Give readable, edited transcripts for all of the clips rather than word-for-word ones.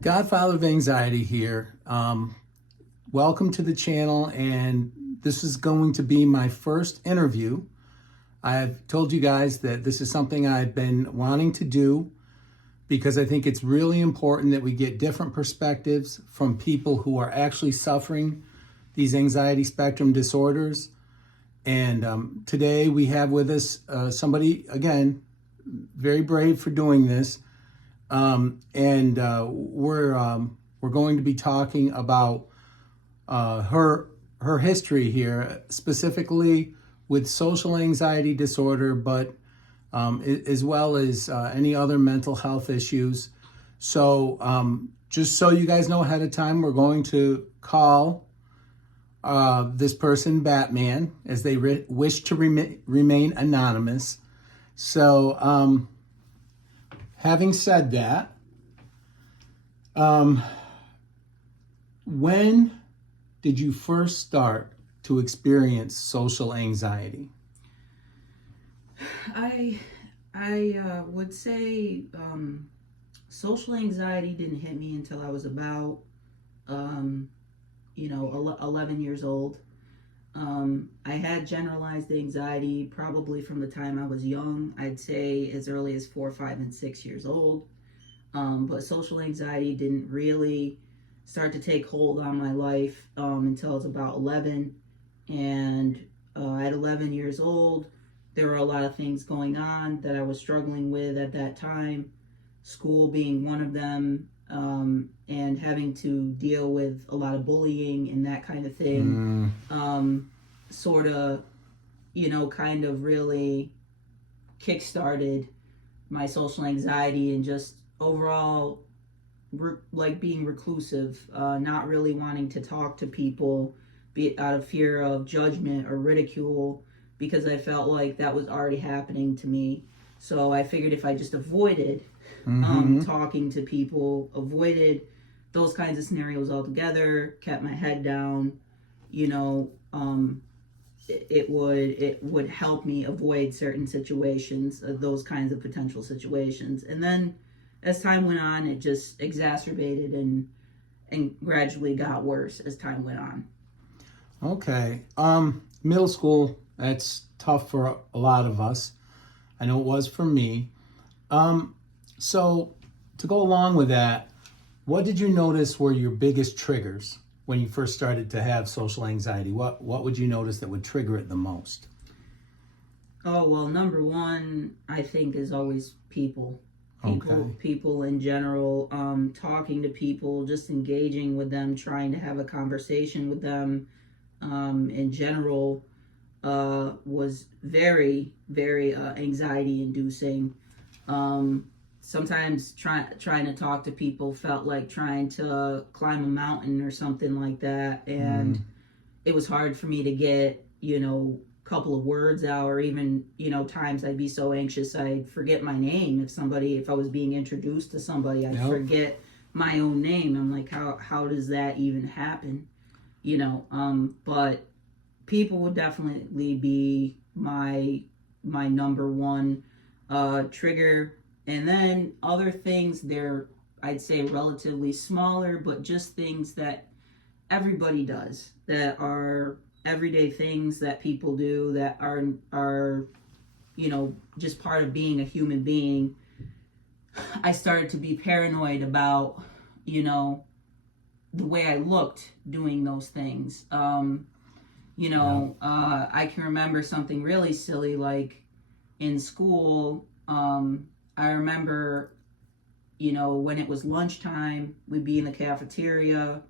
Godfather of Anxiety here. Welcome to the channel, and this is going to be my first interview. I've told you guys that this is something I've been wanting to do because I think it's really important that we get different perspectives from people who are actually suffering these anxiety spectrum disorders. And today we have with us somebody, again, very brave for doing this. We're going to be talking about her history here, specifically with social anxiety disorder, but as well as any other mental health issues. So just so you guys know ahead of time, we're going to call this person Batman, as they wish to remain anonymous. So having said that, when did you first start to experience social anxiety? I would say social anxiety didn't hit me until I was about 11 years old. I had generalized anxiety probably from the time I was young. I'd say as early as 4, 5, and 6 years old. But social anxiety didn't really start to take hold on my life until I was about 11. And at 11 years old, there were a lot of things going on that I was struggling with at that time, school being one of them, and having to deal with a lot of bullying and that kind of thing. Sort of, kind of really kickstarted my social anxiety and just overall like being reclusive, not really wanting to talk to people, be it out of fear of judgment or ridicule, because I felt like that was already happening to me. So I figured if I just avoided talking to people, avoided those kinds of scenarios altogether, kept my head down, it would help me avoid certain situations, those kinds of potential situations. And then as time went on, it just exacerbated and gradually got worse as time went on. Okay. Middle school, that's tough for a lot of us. I know it was for me. So to go along with that, what did you notice were your biggest triggers when you first started to have social anxiety? What would you notice that would trigger it the most? Oh, well, number one, I think, is always people. Okay. People in general, talking to people, just engaging with them, trying to have a conversation with them, in general, was very, very anxiety inducing. Sometimes trying to talk to people felt like trying to climb a mountain or something like that, and it was hard for me to get couple of words out, or even times I'd be so anxious I'd forget my name. If I was being introduced to somebody, I'd forget my own name. I'm like, how does that even happen? But people would definitely be my number one trigger. And then other things, they're, I'd say, relatively smaller, but just things that everybody does, that are everyday things that people do, that are just part of being a human being. I started to be paranoid about the way I looked doing those things. I can remember something really silly, like in school. I remember when it was lunchtime, we'd be in the cafeteria,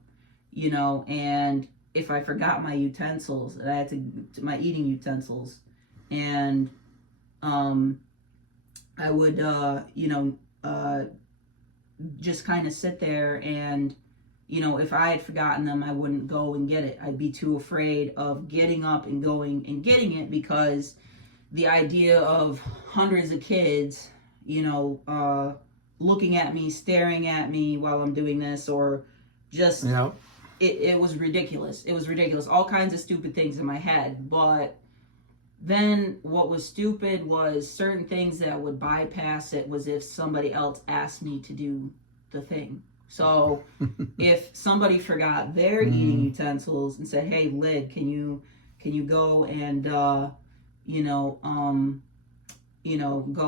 and if I forgot my utensils, and I had to my eating utensils, and I would just kind of sit there, and if I had forgotten them, I wouldn't go and get it. I'd be too afraid of getting up and going and getting it, because the idea of hundreds of kids looking at me, staring at me while I'm doing this, or just it was ridiculous. It was ridiculous. All kinds of stupid things in my head. But then what was stupid was certain things that would bypass it was if somebody else asked me to do the thing. So if somebody forgot their eating utensils and said, "Hey, Lid, can you go and go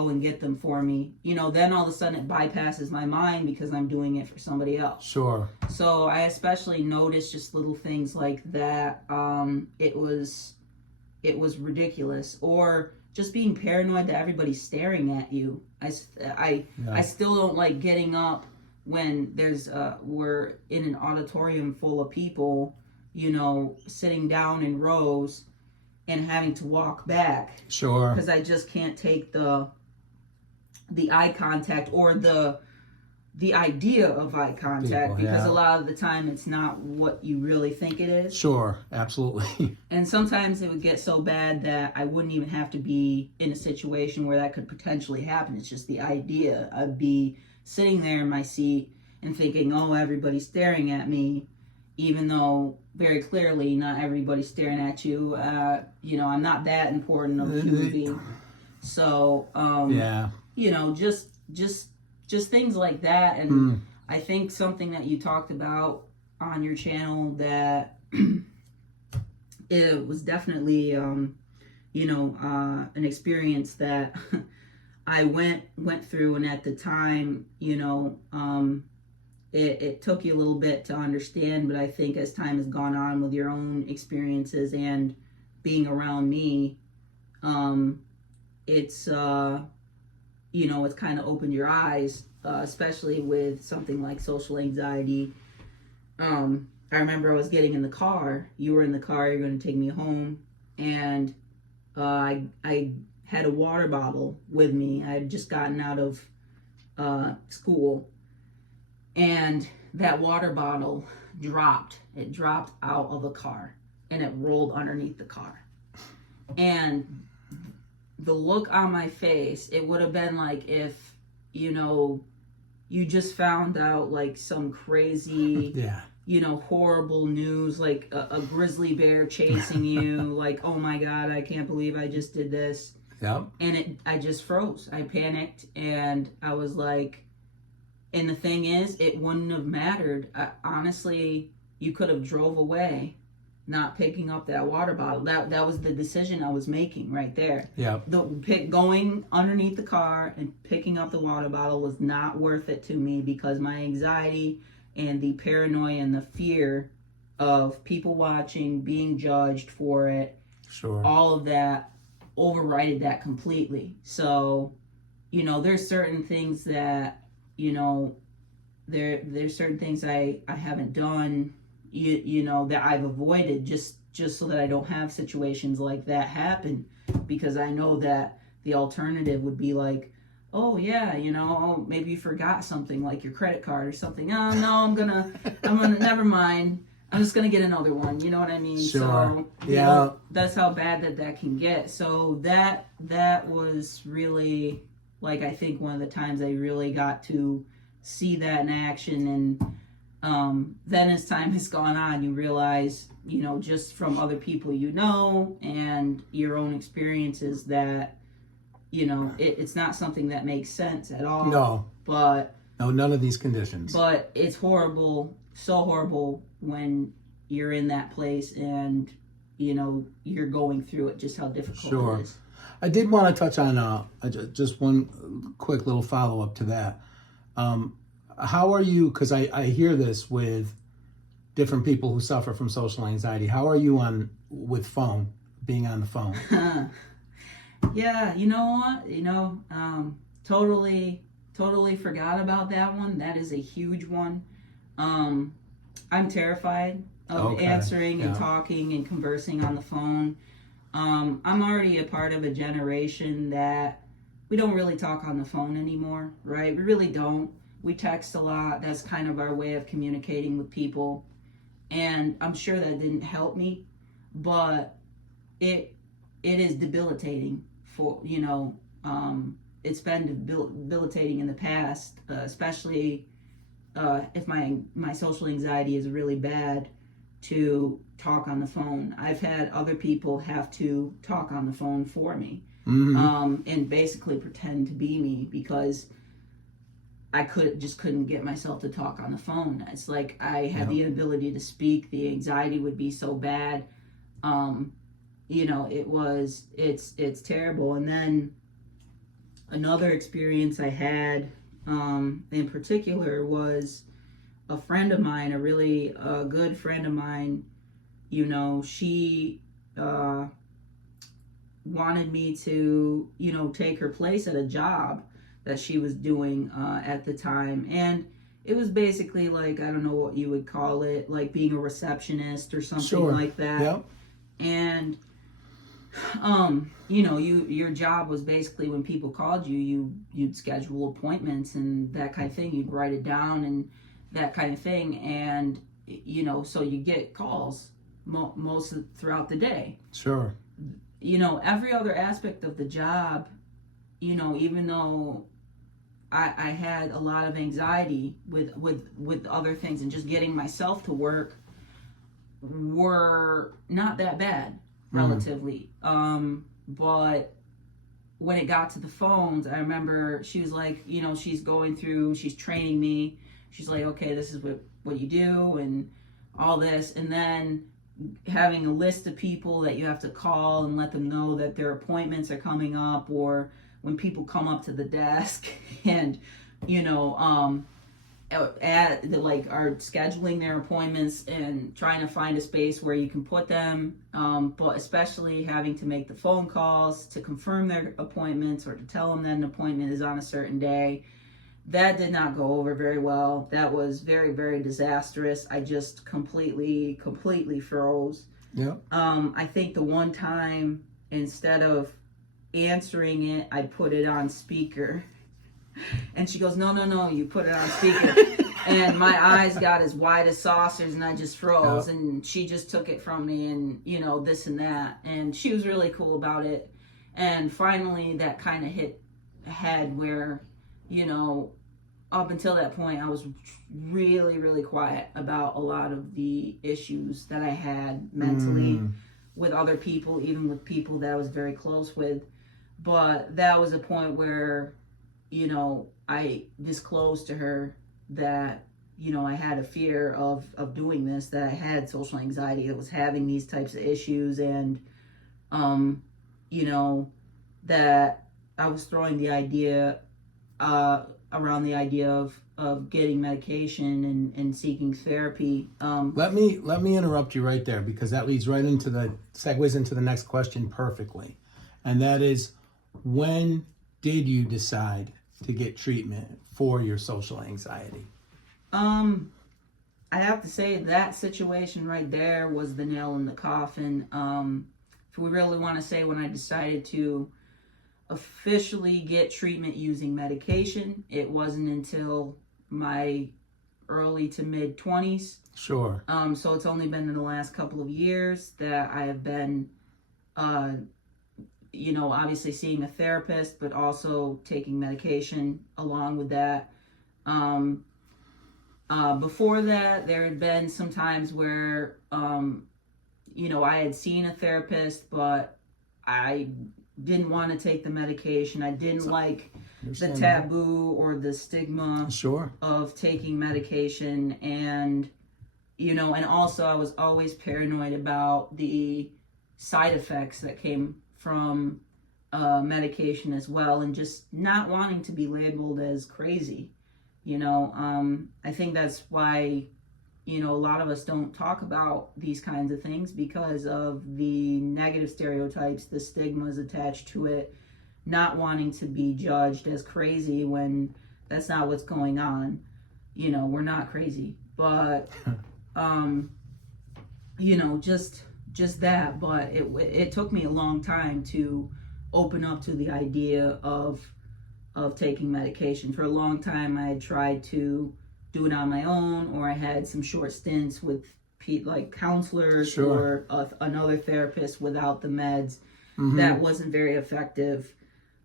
and get them for me?" Then all of a sudden it bypasses my mind because I'm doing it for somebody else. Sure. So I especially noticed just little things like that. It was ridiculous, or just being paranoid that everybody's staring at you. I still don't like getting up when we're in an auditorium full of people, sitting down in rows and having to walk back. Sure. Because I just can't take the eye contact or the idea of eye contact, because a lot of the time it's not what you really think it is. Sure, absolutely. And sometimes it would get so bad that I wouldn't even have to be in a situation where that could potentially happen. It's just the idea. I'd be sitting there in my seat and thinking, oh, everybody's staring at me, even though very clearly not everybody's staring at you. I'm not that important of a human being. So, just things like that. And I think something that you talked about on your channel that it was definitely, an experience that I went through. And at the time, it took you a little bit to understand, but I think as time has gone on with your own experiences and being around me, it's kind of opened your eyes, especially with something like social anxiety. I remember I was getting in the car. You were in the car. You're going to take me home, and I had a water bottle with me. I had just gotten out of school, and that water bottle dropped. It dropped out of the car, and it rolled underneath the car. And the look on my face, it would have been like if, you just found out like some crazy, horrible news, like a grizzly bear chasing you, like, oh my God, I can't believe I just did this. Yep. And I just froze. I panicked, and I was like, and the thing is, it wouldn't have mattered. Honestly, you could have drove away, not picking up that water bottle. That was the decision I was making right there. Yeah. Going underneath the car and picking up the water bottle was not worth it to me, because my anxiety and the paranoia and the fear of people watching, being judged for it, sure, all of that overrided that completely. So, there's certain things that, there's certain things I haven't done, that I've avoided just so that I don't have situations like that happen, because I know that the alternative would be like, oh yeah, maybe you forgot something like your credit card or something. Oh no, I'm gonna never mind. I'm just gonna get another one. You know what I mean? Sure. So that's how bad that can get. So that was really, like, I think one of the times I really got to see that in action. And then as time has gone on, you realize, just from other people and your own experiences, that it's not something that makes sense at all. No. But no, none of these conditions. But it's horrible, so horrible when you're in that place and you're going through it, just how difficult it is. I did want to touch on just one quick little follow-up to that. How are you, because I hear this with different people who suffer from social anxiety. How are you with being on the phone? Yeah, you know what? Totally forgot about that one. That is a huge one. I'm terrified of answering and talking and conversing on the phone. I'm already a part of a generation that we don't really talk on the phone anymore, right? We really don't. We text a lot. That's kind of our way of communicating with people. And I'm sure that didn't help me, but it is debilitating for, it's been debilitating in the past, especially if my social anxiety is really bad, to talk on the phone. I've had other people have to talk on the phone for me, and basically pretend to be me, because I couldn't get myself to talk on the phone. It's like I had Yeah. the inability to speak. The anxiety would be so bad. It's terrible. And then another experience I had in particular was a friend of mine, a really good friend of mine. She wanted me to, take her place at a job that she was doing at the time. And it was basically like, I don't know what you would call it, like being a receptionist or something Sure. like that. Yep. And, your job was basically when people called you'd schedule appointments and that kind of thing. You'd write it down and that kind of thing. And, so you get calls most throughout the day. Sure. Every other aspect of the job, even though I had a lot of anxiety with other things and just getting myself to work were not that bad relatively. But when it got to the phones, I remember she was like, she's training me. She's like, okay, this is what you do and all this. And then having a list of people that you have to call and let them know that their appointments are coming up, or when people come up to the desk and are scheduling their appointments and trying to find a space where you can put them, but especially having to make the phone calls to confirm their appointments or to tell them that an appointment is on a certain day. That did not go over very well. That was very, very disastrous. I just completely froze. Yeah. I think the one time, instead of answering it, I put it on speaker. And she goes, no, you put it on speaker. And my eyes got as wide as saucers and I just froze. Yeah. And she just took it from me and, this and that. And she was really cool about it. And finally, that kind of hit a head where, up until that point, I was really, really quiet about a lot of the issues that I had mentally with other people, even with people that I was very close with. But that was a point where, I disclosed to her that, I had a fear of doing this, that I had social anxiety, that was having these types of issues, and, that I was throwing the idea around the idea of getting medication and seeking therapy. Let me interrupt you right there, because that leads right into segues into the next question perfectly. And that is, when did you decide to get treatment for your social anxiety? I have to say that situation right there was the nail in the coffin. If we really want to say, when I decided to officially get treatment using medication, it wasn't until my early to mid 20s. Sure. So it's only been in the last couple of years that I have been, obviously seeing a therapist, but also taking medication along with that. Before that, there had been some times where, I had seen a therapist, but I didn't want to take the medication. I didn't like the taboo or the stigma Sure. of taking medication. And, and also I was always paranoid about the side effects that came from medication as well, and just not wanting to be labeled as crazy. I think that's why, a lot of us don't talk about these kinds of things, because of the negative stereotypes, the stigmas attached to it, not wanting to be judged as crazy when that's not what's going on. We're not crazy, but, just that. But it took me a long time to open up to the idea of taking medication. For a long time, I had tried to do it on my own, or I had some short stints with like counselors. Sure. Or another therapist without the meds. Mm-hmm. That wasn't very effective.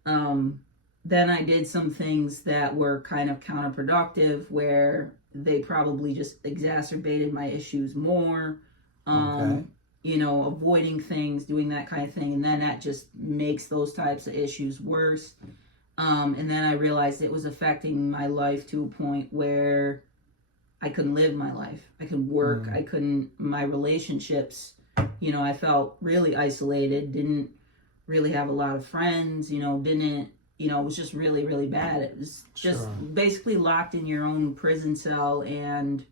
Then I did some things that were kind of counterproductive, where they probably just exacerbated my issues more. Okay. Avoiding things, doing that kind of thing, and then that just makes those types of issues worse. And then I realized it was affecting my life to a point where I couldn't live my life. I couldn't work. I couldn't, my relationships, I felt really isolated, didn't really have a lot of friends, didn't, it was just really, really bad. It was just basically locked in your own prison cell and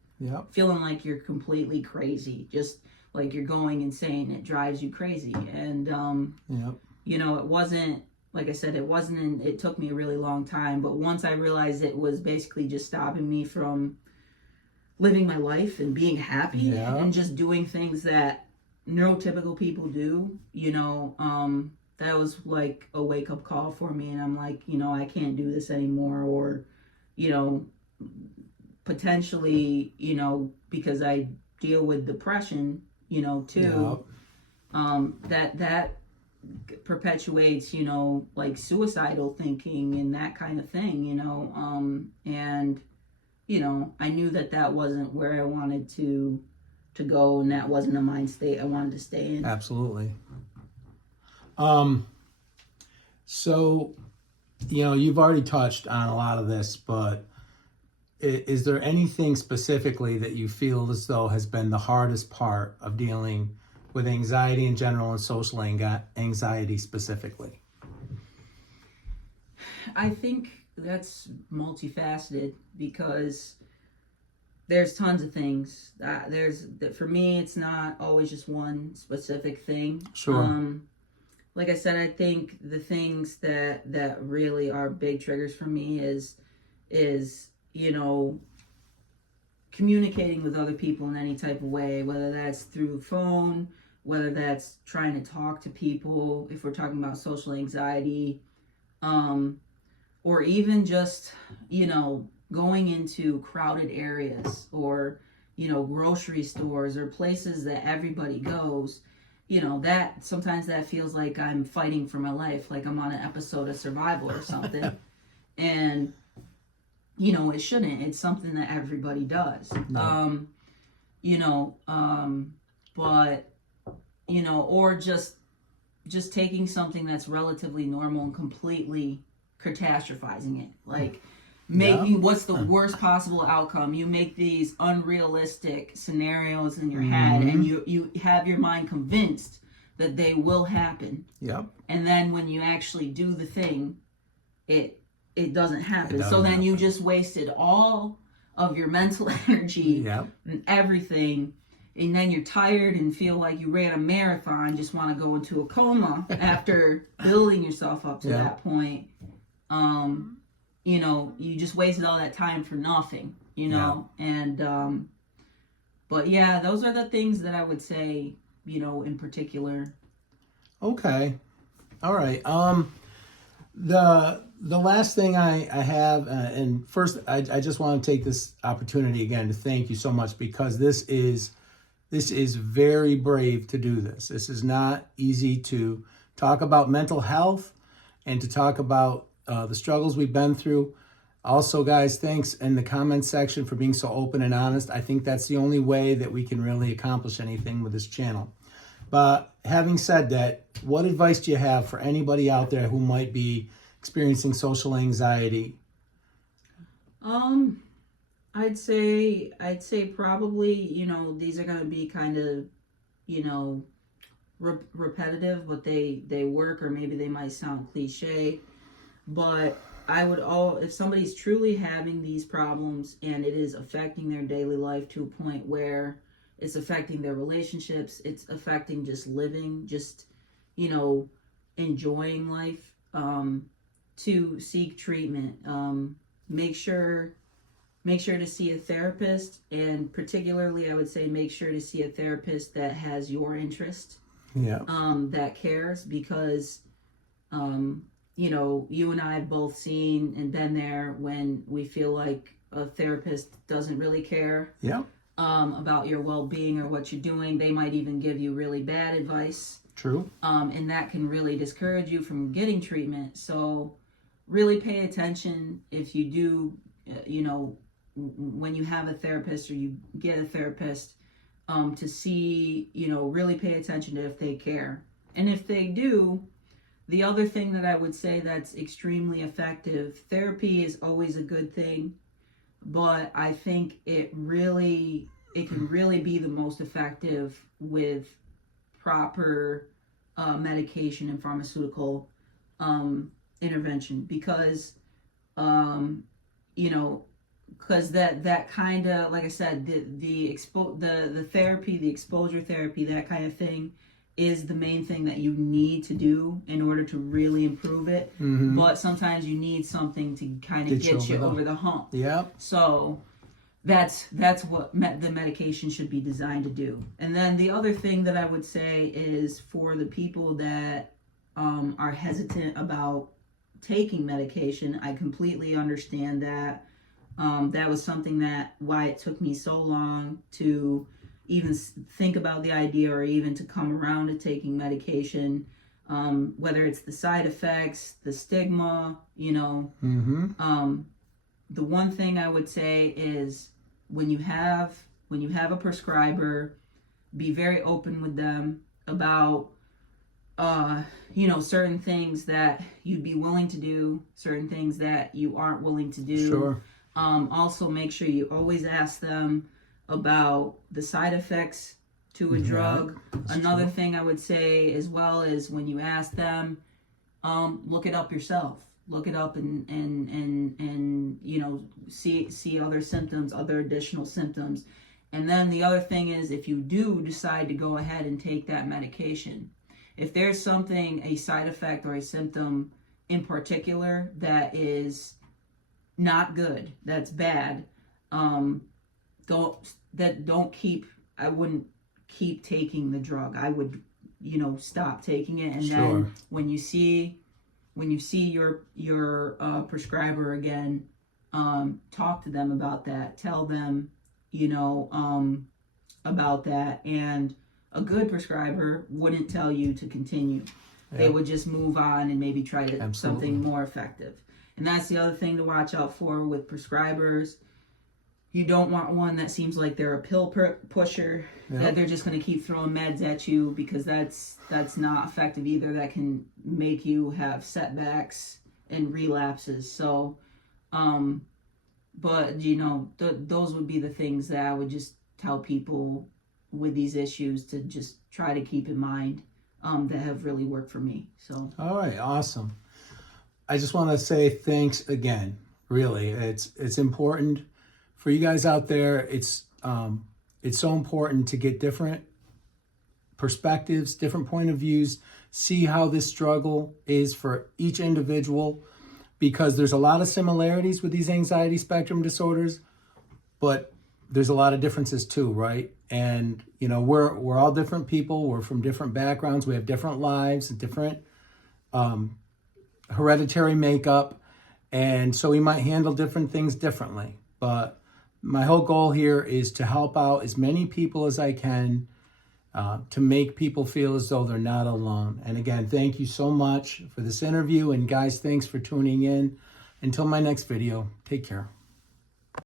feeling like you're completely crazy, just like you're going insane. It drives you crazy. And, it wasn't, like I said, it took me a really long time. But once I realized it was basically just stopping me from living my life and being happy and just doing things that neurotypical people do, that was like a wake-up call for me. And I'm like, I can't do this anymore. Or, potentially, because I deal with depression, too, that perpetuates, like suicidal thinking and that kind of thing, and, I knew that wasn't where I wanted to go, and that wasn't a mind state I wanted to stay in. Absolutely. So, you've already touched on a lot of this, but is there anything specifically that you feel as though has been the hardest part of dealing with anxiety in general and social anxiety specifically? I think that's multifaceted because there's tons of things. For me, it's not always just one specific thing. Sure. Like I said, I think the things that really are big triggers for me is communicating with other people in any type of way, whether that's through phone, whether that's trying to talk to people, if we're talking about social anxiety, or even just, going into crowded areas or, grocery stores or places that everybody goes, that sometimes that feels like I'm fighting for my life, like I'm on an episode of Survival or something. And, it shouldn't. It's something that everybody does. No. But, or just taking something that's relatively normal and completely catastrophizing it, like making what's the worst possible outcome. You make these unrealistic scenarios in your head, and you have your mind convinced that they will happen. And then when you actually do the thing, it doesn't happen. Then you just wasted all of your mental energy and everything, and then you're tired and feel like you ran a marathon, just want to go into a coma after building yourself up to that point. You just wasted all that time for nothing, and but yeah, those are the things that I would say, in particular. Okay. All right. The last thing I have, and first I just want to take this opportunity again to thank you so much, because this is very brave to do this. This is not easy to talk about mental health and to talk about the struggles we've been through. Also, guys, thanks in the comments section for being so open and honest. I think that's the only way that we can really accomplish anything with this channel. But having said that, what advice do you have for anybody out there who might be experiencing social anxiety? I'd say probably, these are going to be kind of, repetitive, but they work, or maybe they might sound cliche. But if somebody's truly having these problems and it is affecting their daily life to a point where it's affecting their relationships, it's affecting just living, just, enjoying life, to seek treatment. Make sure to see a therapist, and particularly I would say make sure to see a therapist that has your interest, that cares, because you and I have both seen and been there when we feel like a therapist doesn't really care about your well-being or what you're doing. They might even give you really bad advice. True. And that can really discourage you from getting treatment. So really pay attention if you do, when you have a therapist or you get a therapist, to see, really pay attention to if they care. And if they do, The other thing that I would say that's extremely effective, therapy is always a good thing, but I think it can really be the most effective with proper medication and pharmaceutical intervention, because you know, because that kind of, like I said, the therapy, the exposure therapy, that kind of thing is the main thing that you need to do in order to really improve it. Mm-hmm. But sometimes you need something to kind of get you over the hump. Yeah. So that's what the medication should be designed to do. And then the other thing that I would say is, for the people that are hesitant about taking medication, I completely understand that. That was something why it took me so long to even think about the idea, or even to come around to taking medication, whether it's the side effects, the stigma, Mm-hmm. The one thing I would say is, when you have a prescriber, be very open with them about certain things that you'd be willing to do, certain things that you aren't willing to do. Sure. Also, make sure you always ask them about the side effects to a drug. Another thing I would say as well is, when you ask them, look it up yourself. Look it up and see other symptoms, other additional symptoms. And then the other thing is, if you do decide to go ahead and take that medication, if there's a side effect or a symptom in particular that is not good, that's bad, I wouldn't keep taking the drug. I would, stop taking it. And then when you see your prescriber again, talk to them about that. Tell them, about that. And a good prescriber wouldn't tell you to continue. Yep. They would just move on and maybe try something more effective. And that's the other thing to watch out for with prescribers. You don't want one that seems like they're a pill pusher, that they're just going to keep throwing meds at you, because that's not effective either. That can make you have setbacks and relapses. So, but those would be the things that I would just tell people with these issues to just try to keep in mind, that have really worked for me. So. All right, awesome. I just want to say thanks again. Really, it's important for you guys out there. It's so important to get different perspectives, different point of views, see how this struggle is for each individual, because there's a lot of similarities with these anxiety spectrum disorders, but there's a lot of differences too, right? And we're all different people. We're from different backgrounds. We have different lives and different hereditary makeup, and so we might handle different things differently. But my whole goal here is to help out as many people as I can, to make people feel as though they're not alone. And again, thank you so much for this interview. And guys, thanks for tuning in. Until my next video, take care.